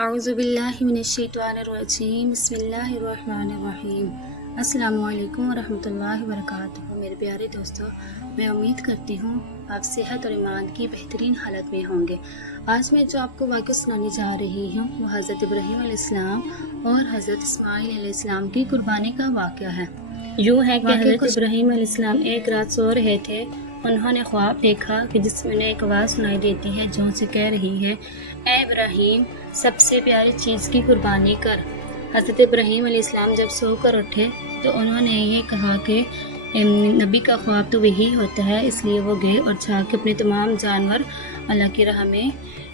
औज़ुबिल्लाहिमिनश्शैतानिर्रजीम बिस्मिल्लाहिर्रहमानिर्रहीम। अस्सलामु अलैकुम वरहमतुल्लाहि वबरकातुहू। मेरे प्यारे दोस्तों, मैं उम्मीद करती हूँ आप सेहत और ईमान की बेहतरीन हालत में होंगे। आज मैं जो आपको वाक़या सुनाने जा रही हूँ वो हज़रत इब्राहीम अलैहिस्सलाम और हज़रत इस्माईल अलैहिस्सलाम की कुर्बानी का वाक़या है। यूँ है कि हज़रत इब्राहीम अलैहिस्सलाम एक रात सो रहे थे। उन्होंने ख्वाब देखा कि जिसमें उन्हें एक आवाज़ सुनाई देती है जो उनसे कह रही है, ए इब्राहीम, सबसे प्यारी चीज़ की कुर्बानी कर। हज़रत इब्राहीम अलैहिस्सलाम जब सोकर उठे तो उन्होंने ये कहा कि नबी का ख्वाब तो वही होता है, इसलिए वो गए और जाके अपने तमाम जानवर अल्लाह की राह में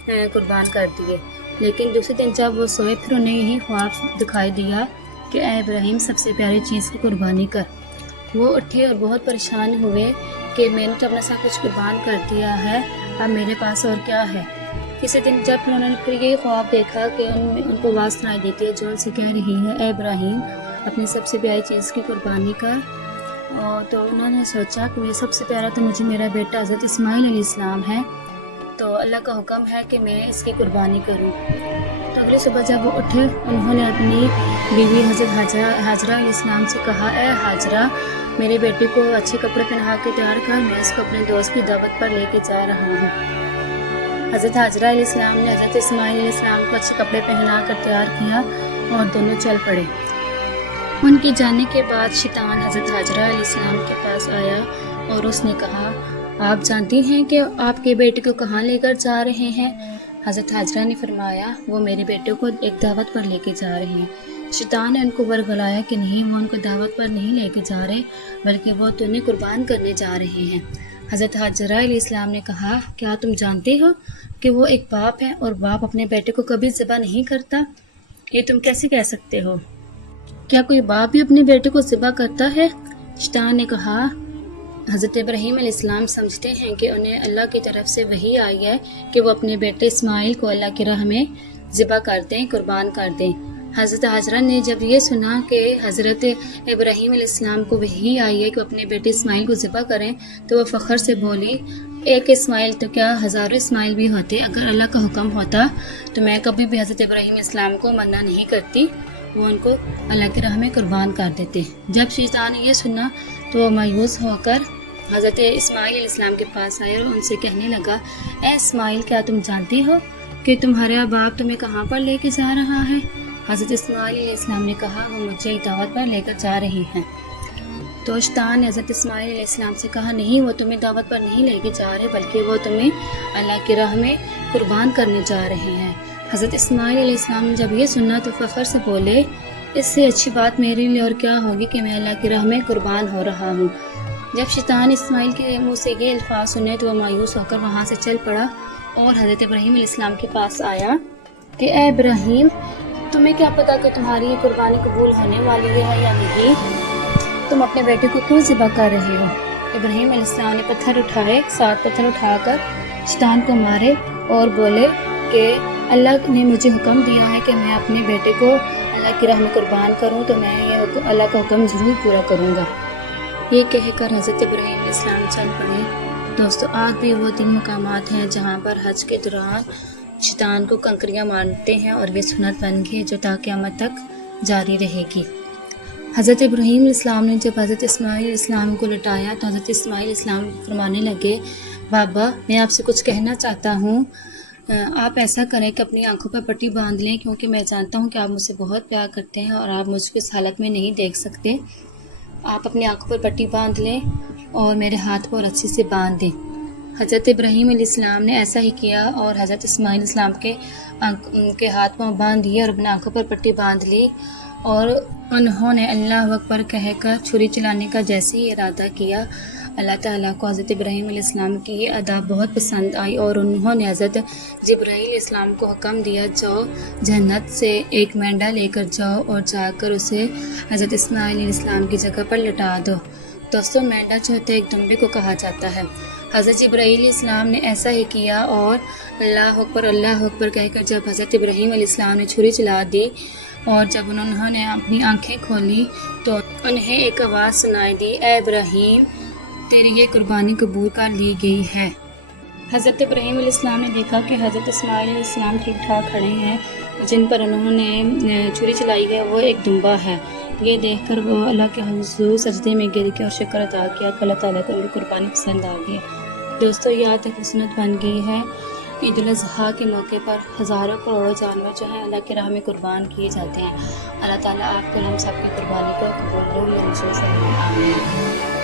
कुर्बान कर दिए। लेकिन दूसरे दिन जब वो सोए फिर उन्हें यही ख्वाब दिखाई दिया कि ए इब्राहीम, सबसे प्यारी चीज़ की कुर्बानी कर। वो उठे और बहुत परेशान हुए कि मैंने तो अपना सब कुछ कुर्बान कर दिया है, अब मेरे पास और क्या है। किसी दिन जब उन्होंने फिर ये ख्वाब देखा कि उनको आवाज़ सुनाई देती है जो उनसे कह रही है, ए इब्राहीम, अपनी सबसे प्यारी चीज़ की कुर्बानी कर। और तो उन्होंने सोचा कि सबसे प्यारा तो मुझे मेरा बेटा हज़रत इस्माईल अलैहिस्सलाम है, तो अल्लाह का हुक्म है कि मैं इसकी कुर्बानी करूं। तो अगली सुबह जब वो उठे उन्होंने अपनी बीवी हज़रत हाजरा अलैहिस्सलाम से कहा, ए हाजरा, मेरे बेटे को अच्छे कपड़े पहना के तैयार कर, मैं इसको अपने दोस्त की दावत पर लेके जा रहा हूँ। हज़रत हाजरा अलैहिस्सलाम ने हज़रत इस्माईल अलैहिस्सलाम को अच्छे कपड़े पहना कर तैयार किया और दोनों चल पड़े। उनके जाने के बाद शैतान हज़रत हाजरा अलैहिस्सलाम के पास आया और उसने कहा, आप जानती हैं कि आपके बेटे को कहाँ लेकर जा रहे हैं? हज़रत हाजरा ने फरमाया, वो मेरे बेटे को एक दावत पर लेके जा रहे हैं। शैतान ने उनको बरगलाया कि नहीं, वो उनको दावत पर नहीं लेके जा रहे, बल्कि वो तो उन्हें कुर्बान करने जा रहे हैं। हज़रत हाजरा अलैहिस्सलाम ने कहा, क्या तुम जानते हो कि वो एक बाप है और बाप अपने बेटे को कभी ज़िबा नहीं करता? ये तुम कैसे कह सकते हो? क्या कोई बाप भी अपने बेटे को ज़िबा करता है? शैतान ने कहा, हज़रत इब्राहीम अलैहिस्सलाम समझते हैं कि उन्हें अल्लाह की तरफ से वही आई है कि वो अपने बेटे इस्माईल को अल्लाह की राह में ज़िबा कर दें, कुर्बान कर दें। हज़रत हाजरा ने जब ये सुना कि हज़रत इब्राहीम अलैहिस्सलाम को वही आई है कि अपने बेटे इस्माईल को ज़िबा करें, तो वह फ़ख्र से बोली, एक इस्माईल तो क्या हज़ारों इस्माईल भी होते। अगर अल्लाह का हुक्म होता तो मैं कभी भी हज़रत इब्राहीम अलैहिस्सलाम को मना नहीं करती, वो उनको अल्लाह की राह में कुर्बान कर देते। जब शैतान ने ये सुना तो वो मायूस होकर हज़रत इस्माईल अलैहिस्सलाम के पास आया और उनसे कहने लगा, ए इस्माईल, क्या तुम जानती हो कि तुम्हारा बाप तुम्हें कहाँ पर लेके जा रहा है? हज़रत इस्माईल अलैहिस्सलाम ने कहा, वो मुझे एक दावत पर लेकर जा रही हैं। तो शैतान ने हज़रत इस्माईल अलैहिस्सलाम से कहा, नहीं, वो तुम्हें दावत पर नहीं लेके जा रहे, बल्कि वो तुम्हें अल्लाह की राह में कुर्बान करने जा रहे हैं। हज़रत इस्माईल अलैहिस्सलाम ने जब ये सुना तो फ़ख्र से बोले, इससे अच्छी बात मेरे लिए और क्या होगी कि मैं अल्लाह की राह में कुर्बान हो रहा हूँ। जब शैतान इस्माईल के मुँह से ये अल्फाज सुने तो वह मायूस होकर वहाँ से चल पड़ा और हज़रत इब्राहीम अलैहिस्सलाम के पास आया कि ए इब्राहीम, तुम्हें क्या पता कि तुम्हारी ये कुर्बानी कबूल होने वाली है या नहीं? तुम अपने बेटे को क्यों ज़िबा कर रहे हो? इब्राहीम अलैहिस्सलाम ने पत्थर उठाए, 7 पत्थर उठाकर शैतान को मारे और बोले कि अल्लाह ने मुझे हुक्म दिया है कि मैं अपने बेटे को अल्लाह की राह में कुर्बान करूं, तो मैं ये अल्लाह का हुक्म ज़रूर पूरा करूंगा। ये कहकर हज़रत इब्राहीम अलैहिस्सलाम चल पड़े। दोस्तों, आज भी वो 3 मकामात हैं जहाँ पर हज के दौरान शैतान को कंकरियाँ मारते हैं और ये सुन्नत बन गई जो ता क़यामत तक जारी रहेगी। हज़रत इब्राहीम अलैहिस्सलाम ने जब हज़रत इस्माईल अलैहिस्सलाम को लौटाया तो हज़रत इस्माईल अलैहिस्सलाम फरमाने लगे, बाबा, मैं आपसे कुछ कहना चाहता हूँ। आप ऐसा करें कि अपनी आंखों पर पट्टी बांध लें, क्योंकि मैं जानता हूँ कि आप मुझसे बहुत प्यार करते हैं और आप मुझको इस हालत में नहीं देख सकते। आप अपनी आंखों पर पट्टी बांध लें और मेरे हाथ पर रस्सी से बांध दें। हज़रत इब्राहीम अलैहिस्सलाम ने ऐसा ही किया और हज़रत इस्माईल अलैहिस्सलाम के हाथ पाँव बांध दिए और अपनी आंखों पर पट्टी बांध ली और उन्होंने अल्लाह अकबर कहकर छुरी चलाने का जैसे ही इरादा किया, अल्लाह ताला को हज़रत इब्राहीम अलैहिस्सलाम की ये अदा बहुत पसंद आई और उन्होंने हज़रत जिब्राईल अलैहिस्सलाम को हुक्म दिया, जाओ जन्नत से एक मेंढा लेकर जाओ और जाकर उसे हज़रत इस्माईल अलैहिस्सलाम की जगह पर लटा दो। दोस्तों, मेंढा जो होता है एक दुम्बे को कहा जाता है। हज़रत जिब्राईल अलैहिस्सलाम ने ऐसा ही किया और अल्लाह अकबर कहकर जब हज़रत इब्राहीम अलैहिस्सलाम ने छुरी चला दी और जब उन्होंने अपनी आंखें खोली तो उन्हें एक आवाज़ सुनाई दी, ए इब्राहीम, तेरी ये कुर्बानी कबूल कर ली गई है। हज़रत इब्राहीम अलैहिस्सलाम ने देखा कि हज़रत इस्माईल अलैहिस्सलाम ठीक ठाक खड़े हैं جن پر انہوں نے چھری چلائی ہے وہ ایک دمبا ہے۔ یہ دیکھ کر وہ اللہ کے حضور سجدے میں گر کے اور شکر ادا کیا کہ اللہ تعالیٰ کو ان کی قربانی پسند آ گئی۔ دوستو یہ آج تک سنت بن گئی ہے، عید الاضحیٰ کے موقع پر ہزاروں کروڑوں جانور جو ہیں اللہ کی راہ میں قربان کیے جاتے ہیں۔ اللہ تعالیٰ آپ کو ہم سب کی قربانی کو قبول کرے۔ آمین۔